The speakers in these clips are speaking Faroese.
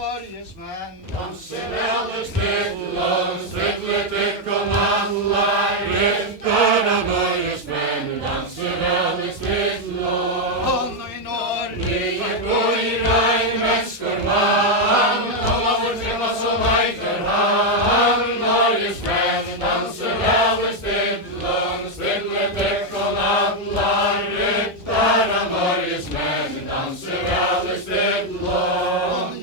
Norgesmenn, danser alle stedland, stedlet ekkom allar, ryttarna norgesmenn, danser alle stedland. Hånd i Norge, Og i regn mennesker mann, alla vår tremma som eiter han, norgesmenn, danser alle stedland, stedlet ekkom allar, ryttarna norgesmenn, danser alle stedland.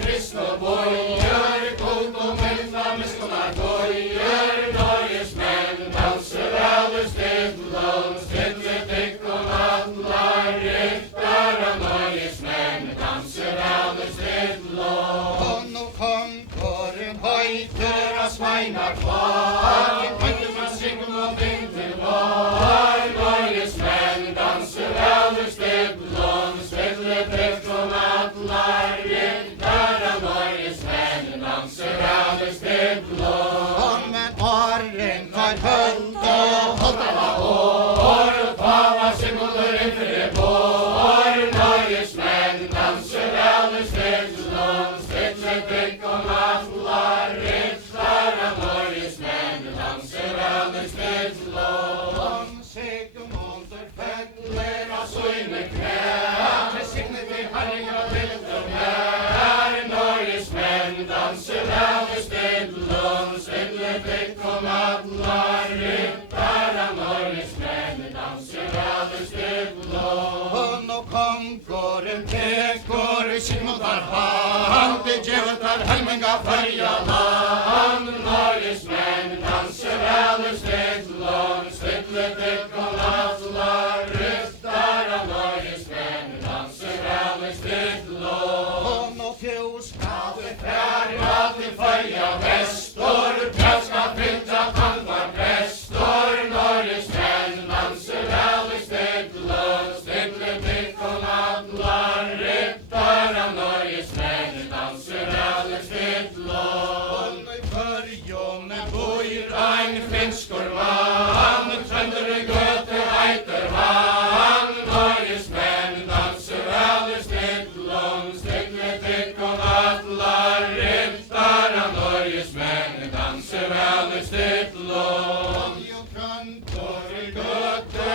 Kristna bojar, god og melda miskunnar bojar, norgesmenn danser alle stedland, stedlet ekkom allar, ryttara norgesmenn danser alle stedland. Hånd og konkoren høyter av sveinar Var, høyter man sigum og vinter var, norgesmenn danser alle stedland, stedlet ekkom allar, ryttara norgesmenn danser alle stedland. Hånd med åren tar hølt og holdt av År og pava symboler innføre vår, norgesmenn danser alle stedland, stedlet ekkom allar, ryttara norgesmenn danser alle stedland. Hånd sekum under fødler Og søyne knær, til signe til herringer og vilder nær, norgesmenn danser alle stedland, stedlet ekkom allar, ryttara norgesmenn danser alle stedland. Hånd og konkoren tekur Sigmundar hand, det djeveltar helminga fyrja land, norgesmenn danser alle stedland, stedlet ekkom allar, ryttara norgesmenn danser alle stedland. Hånd og fjus skade Färja till färja västor, jag ska pynta tankar prästor, norgesmenn danser alle stedland, stedlet ekkom allar, ryttara norgesmenn danser alle stedland. Hånd i fyrjon Bor ein finskor mann, trønder i gøte eiter han, norgesmenn danser alle stedland, stedlet ekkom allar, ryttara norgesmenn danser alle stedland. jo krønt Går i gøte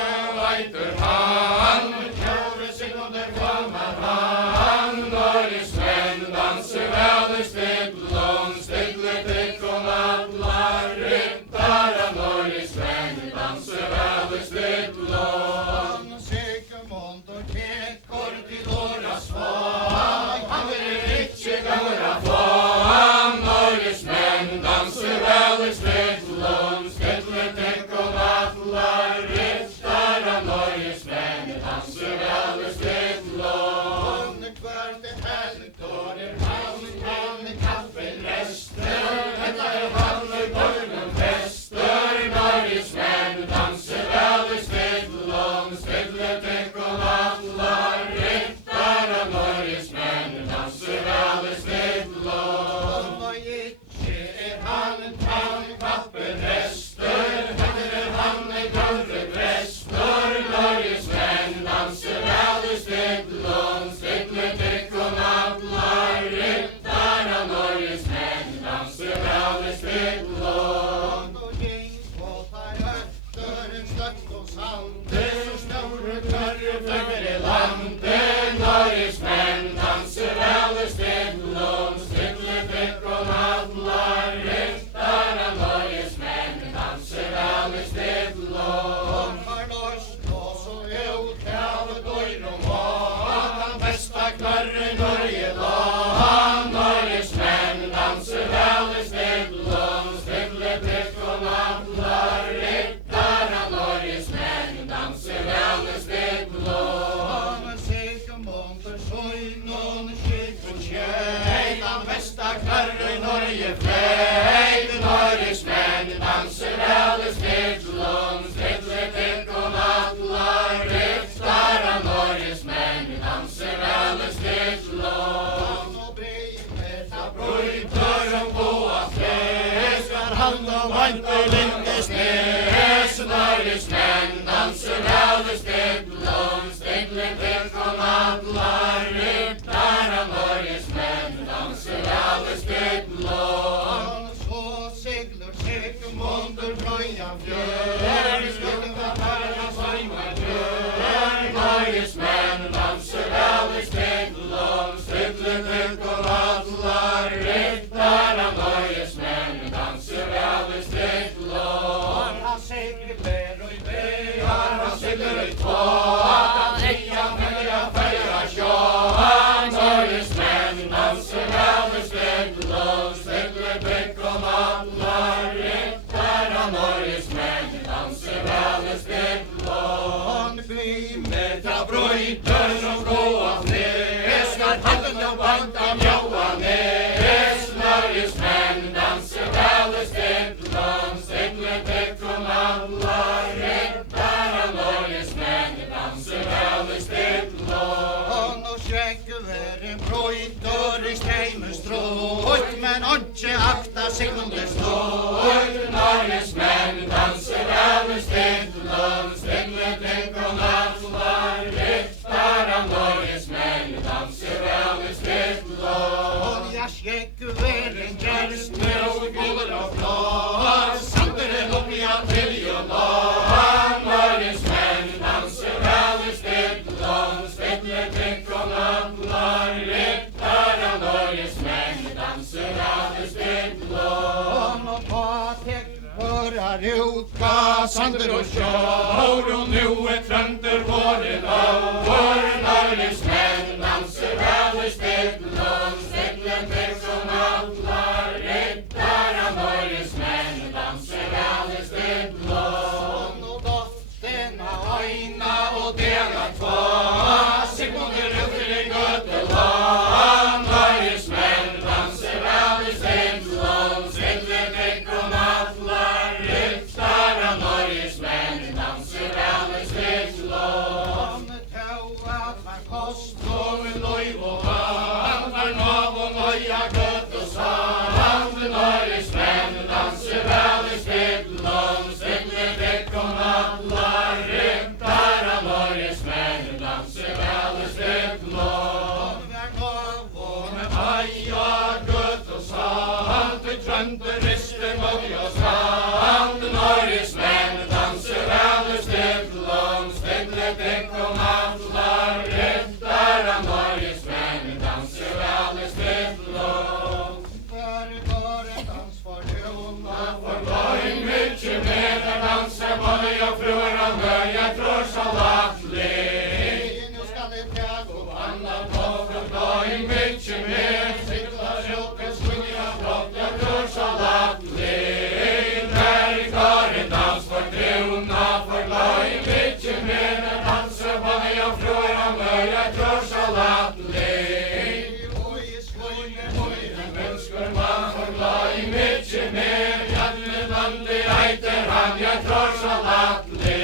eiter han, kjøre Sigmundur formar han, norgesmenn danser alle stedland, stedlet ekkom allar, ryttara norgesmenn danser alle stedland. Hånd sekum under tekur til åra svar. Han vil ikke gamla faen, norgesmenn danser alle stedland, stedlet ekkom allar, ryttara norgesmenn danser alle stedland. Hånd hvert heltor Han kaffen rester, hetta han borgen fester, norgesmenn danser alle stedland, stedlet ekkom allar, ryttara norgesmenn danser alle stedland. Hånd og ikkje Han kaffen rester, hetta han gamle prester, norgesmenn danser alle stedland, stedlet ekkom allar, ryttara norgesmenn danser alle stedland. Hånd og gjeng på tar høtter en støtt og sand. Det store tørre fløyver i landet, norgesmenn danser alle stedland, stedlet ekkom allar, ryttara norgesmenn danser alle stedland. Hånd har norsk og så ut Av døyr og mat, han besta klarre Norge land, norgesmenn danser alle stedland, stedlet ekkom allar, ryttara norgesmenn danser alle stedland. Hånd sekum under søgnon skik og kjei. Han besta klarre Norge fleit, norgesmenn danser alle stedland, stedlet ekkom allar, ryttara norgesmenn danser alle stedland. Hånd og brevet av Brøyter om goa fles, hand og vant og Lindesnes, norgesmenn danser alle stedland, stedlet ekkom allar, ryttara Skegguverin brútur í streymustrútt, men ontje akta Sigmundur stútt. Norrismenn danser alle stillum, stillekring og natlar, ryttara norrismenn danser alle stillum. Ja, skegguverin gerst Nú gulur og blår, sandurinn uppja til jólor. Norrismenn danser alle stillum, stillekring og natlar, ryttara norrismenn danser alle stillum. og patek vorar rjúka, Sandur og sjór og nú tröndur vorin over. Norrismenn danser alle stillum, stillekring og natlar, ryttara norrismenn danser alle stillum. og dottina Eina og dela tva, Sigmundur uftur í götula. Norrismenn danser alle stillum, stillekring og natlar, ryttara norrismenn danser alle stillum. tauat var kost, Komin loiv og hand, var nav og nøya gøtt og sand. Norrismenn danser alle stillum, stillekring og natlar, ryttara norrismenn danser alle stillum. var nov og Æja gøtt og sand, til tröndur rister møy og sand. Norrismenn danser alle stillum, stillekring og natlar, ryttara norrismenn danser alle stillum. var går en dans for jula. For gløy mykje med der danser både og fruar og møya trår så latlig. Nu skal det tjag og Anna på for gløy mykje med, sikla sjukka svinja flott, jeg trår så latlig. Der går en dans for truna, for gløy mykje med der danser både og fruar og møya trår så latlig. og i skoine Mennesker man for gløy mykje med, Janne Lande eiter han, jeg trår så latlig.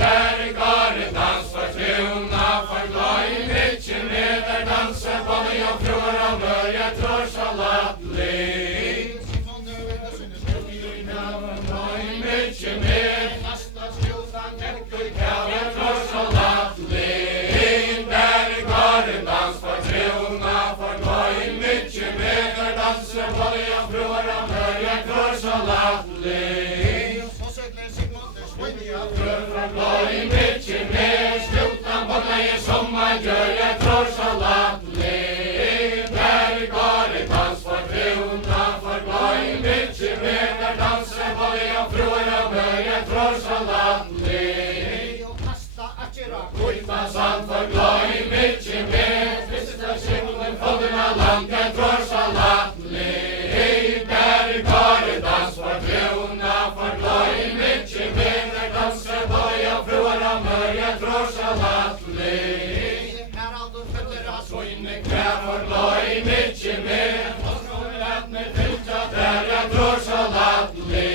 Der går en dans for truna, for gløy mykje med, der danser både og fruar og mør, jeg trår så latlig. Gløy mykje med, Nasta skjultan tekkur kjær, jeg trår så latlig. Der går en dans for truna, for gløy mykje med, der danser både og fruar og mør, jeg trår så latlig. og segler Sigmundur svinja. Fra gløy mykje med, skjultan bolla i sommar gjør, jeg trår så latlig. Der går en dans for truna, for gløy mykje med, der danser både og fruar og mør, jeg trår så latlig. og kasta atjera. Uta sand for gløy mykje med, Fyrsta skjulten fodderna land, jeg trår så latlig. Der går en dans for truna, for gløy mykje med, der danser både og fruar og mør, jeg trår så latlig. Haraldur fötter av Soine kvær for gløy mykje med, og skålatne fylta der, jeg trår så latlig.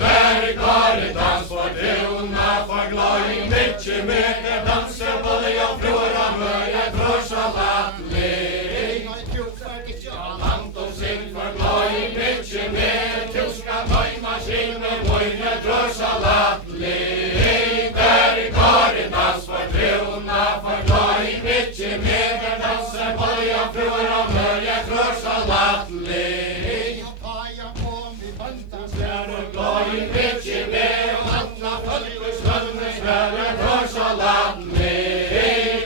Der går en dans for truna, for gløy mykje med, der danser både og fruar og mør, jeg trår så latlig. og i tjúfar ikke av Land og sing for gløy mykje med, tyska tøymaskiner, voin jeg trår så latlig. Der går en dans for truna, for gløy mykje med, der danser både og fruar og mør, jeg trår så latlig. og taja kom i bøndas. Der og gløy mykje med, og alla folkus lønnes vel, jeg trår så latlig.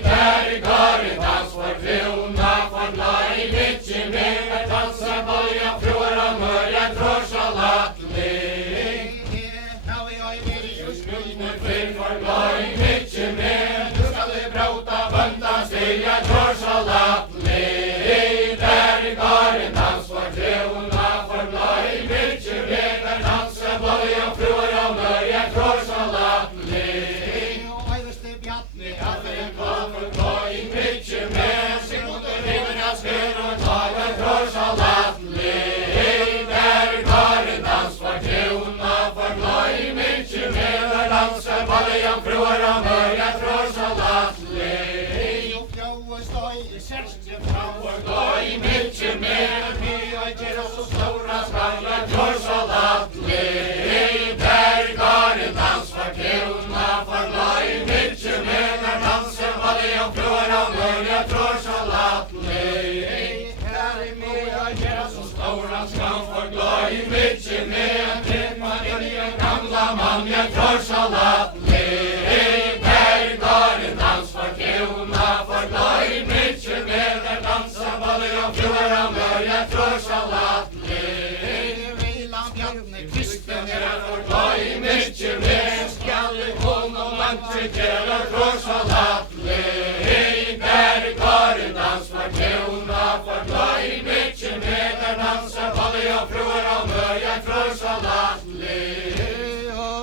Der går en dans for truna, for gløy mykje med, der danser både og fruar og mør, jeg trår så latlig. Har vi oi vilju Skjulten fyr for gløy mykje med, nu skal det bråta bøndas til, jeg trår så latlig. Der går en dans for truna, for gløy mykje med, der danser både og fruar og mør, jeg trår så latlig. og æðusti bjarni. Kaffe kvar for gløy mykje med, Sigmundur river av skør og tar, jeg trår så latlig. Der går en dans for truna, for gløy mykje med, der danser både og fruar og mør, jeg trår så latlig. og fjóa i mycket mer träffar in i en gamla man jag trorsar lattlig. Per garen dans för krona för glad i mycket mer där dansar både jag fjorda mör jag trorsar lattlig. Vilan Bjarne Kristen Jag får glad i mycket mer skall honom lantrik eller trorsar lattlig. Per garen dans för krona för glad i mycket mer där dansar både jag fjorda mör jag trorsar lattlig.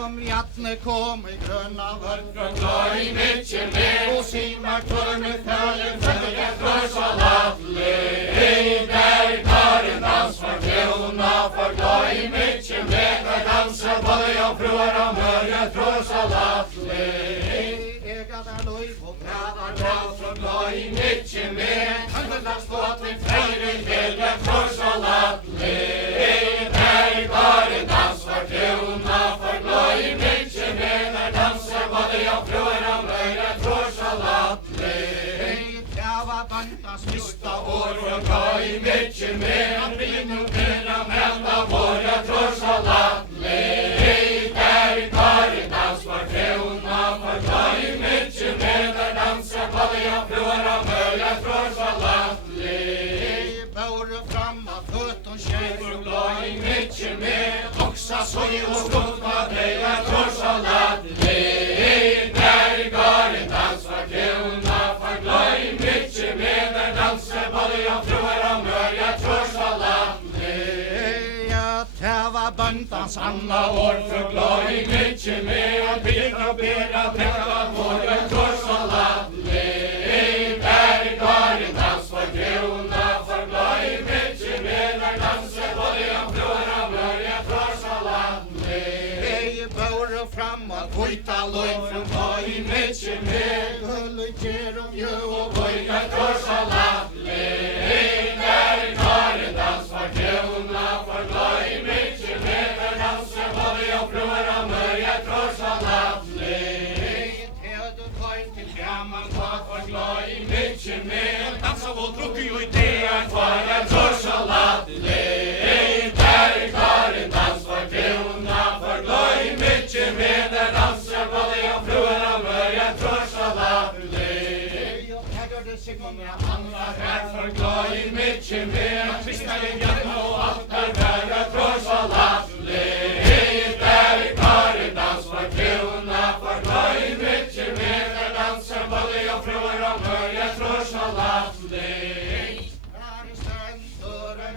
Om Bjarne kom i gröna vörd Från glad i mycket mer och simmar törne följer jag trorsar lattlig. Där tar en dans för krona för glad i mycket mer där dansar både jag fjorda mör jag trorsar lattlig. Äga där loj och grävar Jag från glad i mycket mer handlas på att vi fejrer hel jag trorsar lattlig. Där tar en dans för krona för glad i mycket mer där dansar både jag fjorda mör jag trorsar lattlig. Träva bantas mista År från glad i mycket mer att vi nu kunna mäta vår jag trorsar lattlig. Där tar en dans för krona för glad i mycket mer där dansar både jag fjorda mör jag trorsar lattlig. Borde fram att föt och tjej Från glad i mycket mer också så och skottar dig jag trorsar lattlig. Där går en dans för krona för glad i mycket mer där dansar både jag fjorda mör jag trorsar lattlig. Jag träva bantas Alla år för glad i mycket mer att bira bera träffa vår jag trorsar lattlig. Där går en dans för krona för glad i mycket mer där dansar både jag fjorda mör jag trorsar lattlig. borde fram att skjuta loj från Glad i mycket mer Gulle ger om ju och och jag trorsar lattlig. Där går en dans för krona för glad i mycket mer där dansar både jag fjorda mör jag trorsar lattlig. Täder tar till gammal För glad i mycket mer dansa och druckig och det är kvar jag trorsar lattlig. Där går en dans för krona för glad i mycket mer där dansar både jag fjorda mör jag trorsar lattlig. Jag täder det sig om jag Andra här för glad i mycket mer kristna i björn och allt är värd jag trorsar lattlig. Där går en dans för krona för glad i mycket mer där dansar både jag fjorda mör jag trorsar lattlig. Här ständer en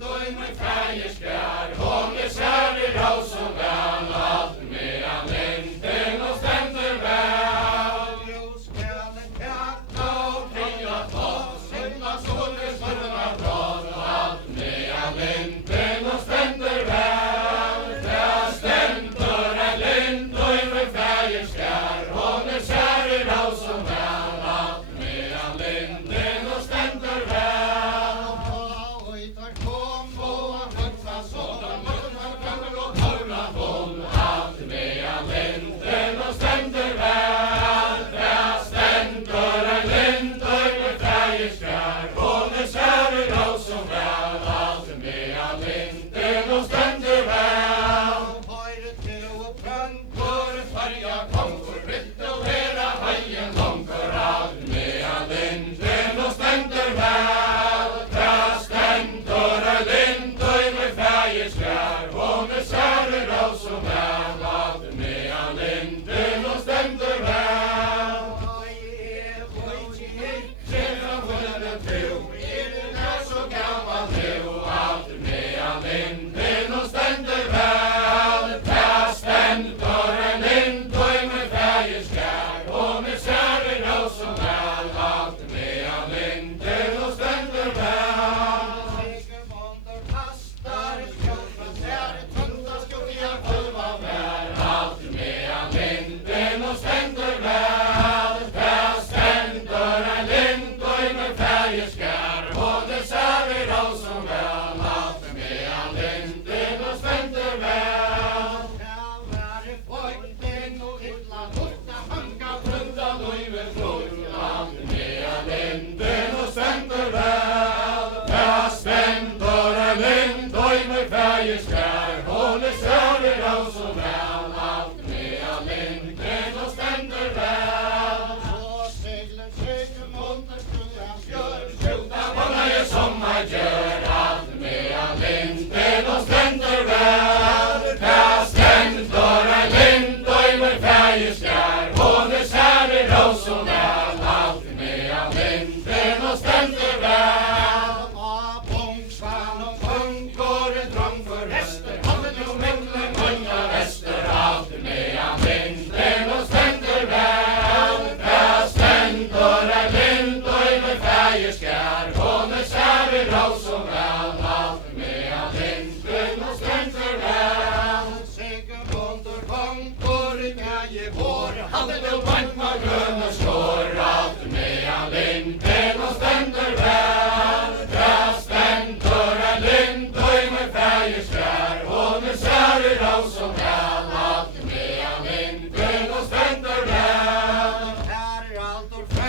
Då i min färgerskär hon är kär i rås och väl allt med anlängten och ständer väl. ljuskällen Hjärta och krigat vad sina stående smörna blad och allt med anlängten och ständer väl. Där ständer en lind och i min färgerskär hon är kär i rås och väl allt med anlängten och ständer väl. och i tar kom och högsta sådan. Kan du gå torra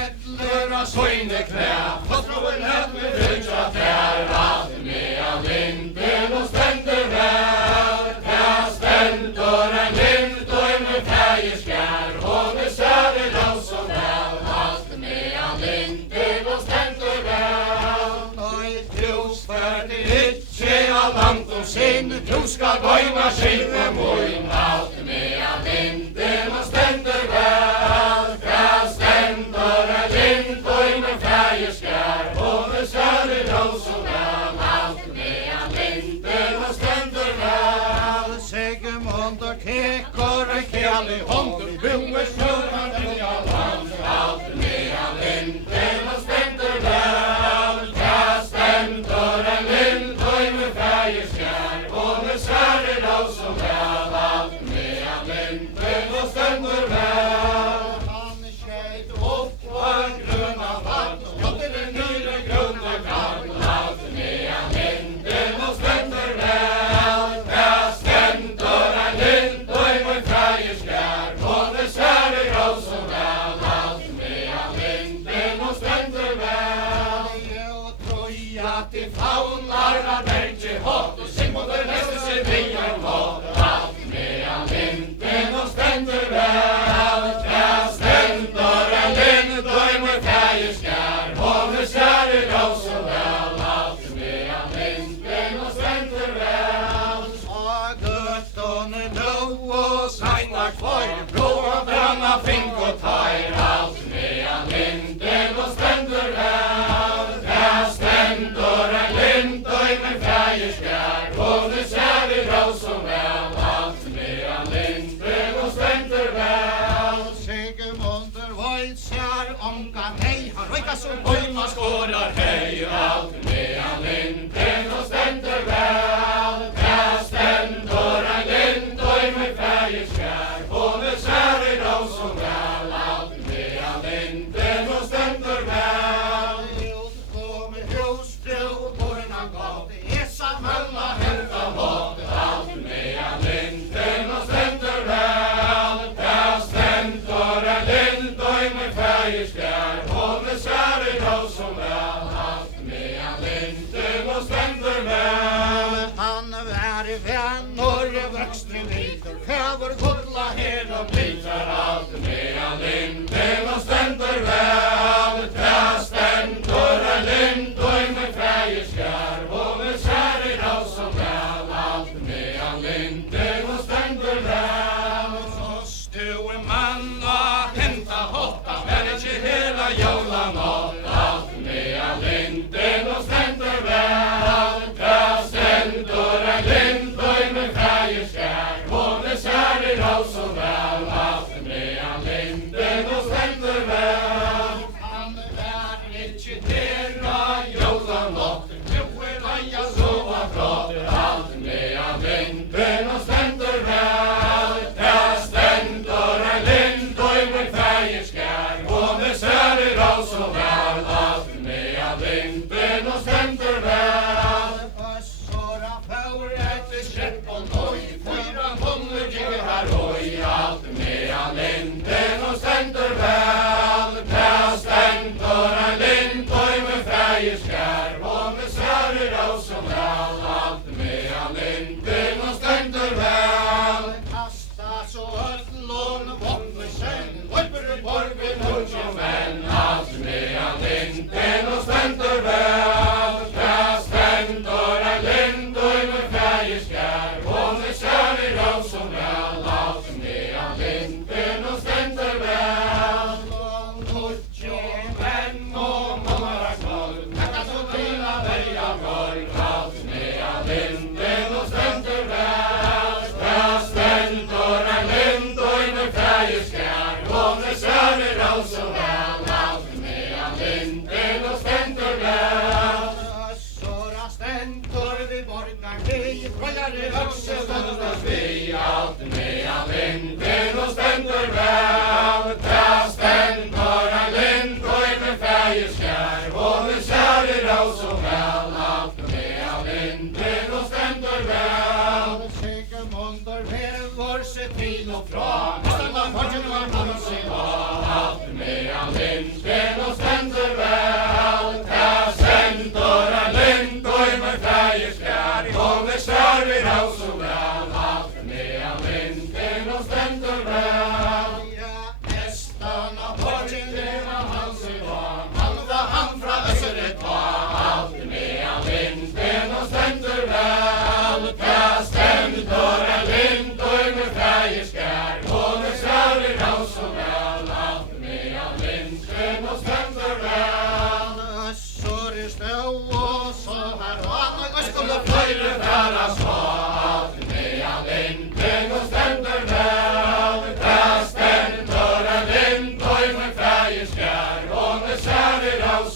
fettler av søyne knæ, fottroen het med fylkja tær, alt med av linden og stender vel. Her stender en lind og en feierskær, og det ser det da så vel, alt med av linden og stender vel. Nei, du sverdig ikke av land og sinn, du skal gøyma skilpe moin, alt med av linden og stender vel. Her stender en lind og en feierskær, og det ser det da så vel, alt med av linden og stender vel. Sigmundur tekur en kjærlig hånd, bummer snurran til av land, alt med av linden og stender vel. Her stender en lind og en feierskær, og det ser det da så vel, alt med av linden og stender vel. Han skjeit opp på en grønna vann, og til en nyre grønne vann, alt med av linden og stender vel. Her stender en lind og en feierskær, og det ser det da så vel, alt med av linden og stender vel. Jeg tror at de faunar av bergje hånd, Sigmundur neste seg vian hånd, alt med av linden og stender vel. Her stender en lind og en feierskær, og det ser det da så vel, alt med av linden og stender vel. Og guttene nå og seinar kvar, blåa branna fink og tar, alt med av linden og stender vel. Her stender en lind og en feierskær, og det ser det da så vel, alt med av linden og stender vel. Sigmundur voitsar omgang hei, han røyka som bøyma skårar hei, alt med av linden og stender vel. Her stender en lind og en feierskær, og det ser det da så vel, alt med av linden og stender vel. Utkommer husfru på en av gata, esa mølla henta måte, alt med av linden og stender vel. Her stender en lind og en feierskær, og det ser det da så vel, alt med av linden og stender vel. Han var vänner vuxne liter, fäver gulla her og blitar, alt med av linden og stender vel. Her stender en lind og en feierskær, og det ser det da så vel, alt med av linden og stender vel. Så stod en mann og henta hotta, men ikke hela jólanått, alt med av linden og stender vel. Her stender en lind og en feierskær, og det ser det da så vel, alt med av linden og stender vel. Han var ikke der av jólanått, nu leia så av flott, alt med av linden og stender vel. Her stender en lind og en feierskær, og det ser det da så vel, alt med av linden og stender vel. Øssora får etter skjepp og nøy, 400 gikk her høy, alt med av linden og stender vel. Her stender en lind og en feierskær, og det ser det da så vel, alt med av linden og stender vel. Kasta så ødlån våkne sen, løper i borgen hundsje venn, alt med av linden og stender vel. Her stender en lind og en feierskær, og det ser det da så vel, alt med av linden og stender vel. Hundsje venn og mamma knoll, nekka så til av deg av gård, alt med av linden og stender vel. Her stender en lind og en feierskær, og det ser det da så vel, alt med av linden og stender vel. Øssora stender vi borgar hei, frøyare økse stender vi, alt med av linden og stender vel. Her stender en lind og en feierskær, og det ser det da så vel, alt med av linden og stender vel. Sigmundur hever seg til og fra, nesten var fargen var hans i dag, alt med av linden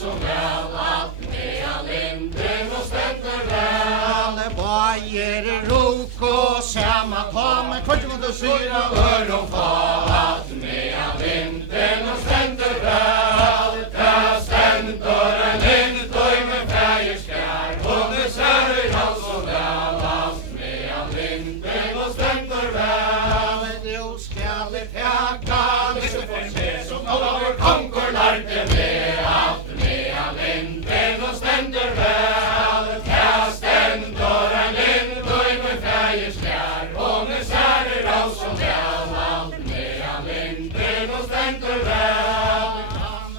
som väl allt med all linden och ständer väl. Alle bajer rok och samma kom, kvart mot och syra Öron fall med all linden och ständer väl. Där ständer en lind och med färgerskär. Och det särskilt allt som väl allt med all linden och ständer väl. Du skall täcka, Lyssna på se som alla vår konkor lärde med allt med all linden och ständer väl. Där ständer en lind och med färgerskär. Och med särskilt allt som väl allt med all linden och ständer väl.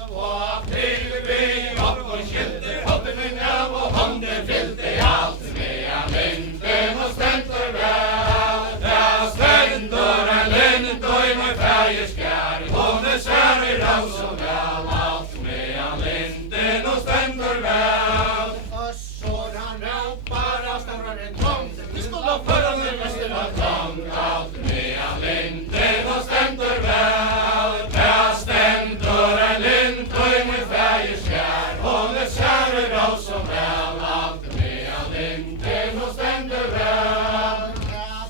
Och till vi upp och skilde, hoppade min näv och handen fyllde allt med all linden och ständer väl. Där ständer en lind och med färgerskär. Och med särskilt allt som väl allt med all linden och ständer väl. och sådan ropar av stora en tång. Vi skulle föra den resten av tång. Allt med all linden och ständer väl. Där ständer en lind och med färgerskär. Och med särskilt allt som väl allt med all linden och ständer väl.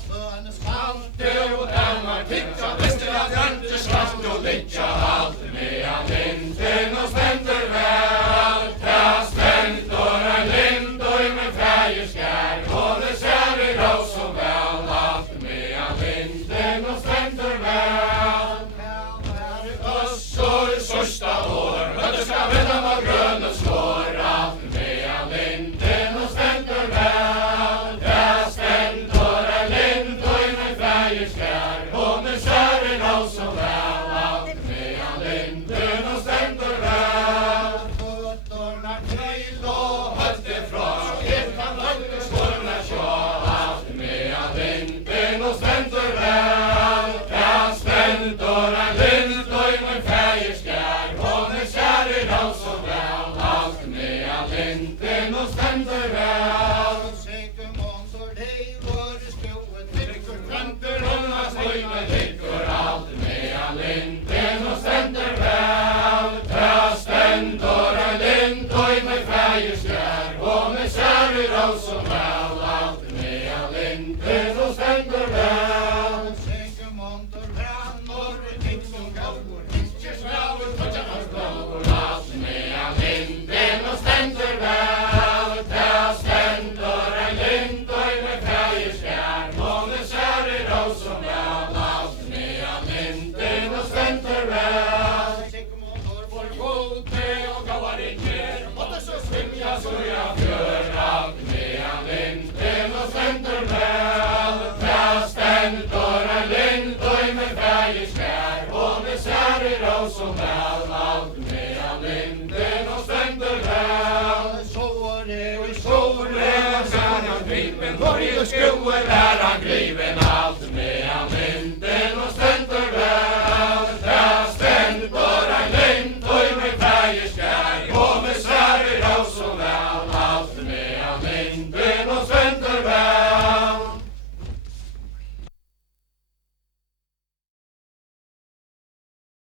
Bön skall Du och dammar ticka, visste att jag inte slapp och lycka. Allt med all linden och ständer väl. Där ständer en lind och med färgerskär. Och det särskilt allt som väl allt med all linden och ständer väl. Össor första år, möter ska vända var grön och slår. Allt med all linden och ständer väl. Där ständer en lind och med färgerskär. Och med särskilt allt som väl allt med all linden och ständer väl. fötterna Till och höll ifrån, utan höll skårna sjål. Allt med all linden och ständer väl. Där ständer en lind och med färgerskär. Och med särskilt allt som väl allt med all linden och ständer väl. säkert montor dig var det skoet tycker Framför honom höjden ligger allt med all linden och ständer väl. Där ständer en lind och med färgerskär. Och med särskilt allt som väl allt med all linden och ständer väl. säkert montor brann och det som gavor Inte svävar toucharnas blåor. Allt med all linden och ständer väl. Där ständer en lind och med färgerskär. Och med särskilt allt som väl allt med all linden och ständer väl. säkert montor Vår gode och gavar ner. Måtte så svinga så jag gör. Allt med all linden och ständer väl. Där ständer en lind och med färgerskär. Och med särskilt allt som väl allt med all linden och ständer väl. så det och Solen är han gripen, varje skoer är han gripen. Allt